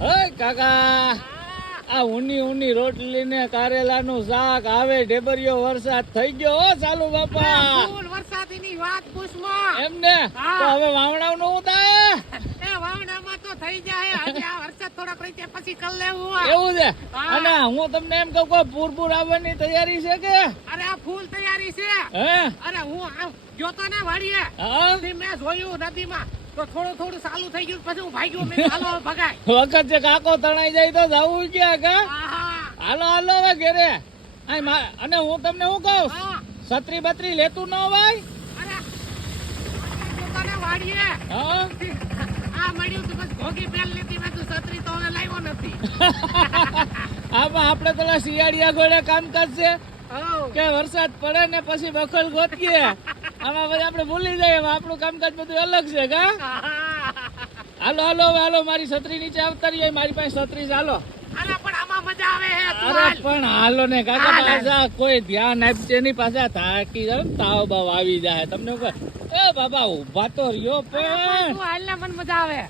હે કાકા આ ઊની રોટલી ને કારેલાનું શાક આવે ઢેબરિયો વરસાદ થઈ ગયો હો ચાલુ બાપા ફૂલ વરસાદની વાત પૂછમાં એમને તો હવે વાવણાવનું હું થાય એ વાવણામાં તો થઈ જાય આજે આ વરસાદ થોડાક રહી જાય પછી કર લેવું એવું છે હા. અને હું તમને એમ કહું કે પૂર આવવાની તૈયારી છે કે અરે આ ફૂલ તૈયારી છે હે અરે હું આમ જોતો ને વાડીએ હા પછી મેં જોયું નદીમાં તો થોડું ચાલુ થઈ ગયું પછી હું ભાગ્યો મેં હાલો ભગાય વખત છે કાકો તણાઈ જાય તો જવું ક્યાં કા આહા હાલો હવે ઘેરે અને હું તમને શું કહું હા છત્રી બત્રી લેતું ન ભાઈ અરે જોતો ને વાડીએ હા આ મળ્યું તો બસ ભોગી બેલ લીધી મેં તો છત્રી તો હવે લાવ્યો નથી આમાં આપણે પેલા શિયાળિયા ઘોડે કામકાજ છે હઉ. કે વરસાદ પડે ને પછી બખલ ગોતીએ આમાં પછી આપણે ભૂલી જઈએ હવે આપણું કામકાજ બધું અલગ છે કા હાલો મારી છત્રી નીચે આવતા રહીએ મારી પાસે છત્રી ચાલો અરે પણ આમાં મજા આવે હે તું અરે હાલ. પણ હાલો ને કાકા હાલ. પાછા કોઈ ધ્યાન આપશે નહીં પાછા થાકી જાય ને તાવ બાવ આવી જાય તમને કહે એ બાબા ઉભા તો રહ્યો અરે પણ પણ તું હાલ ને મને મજા આવે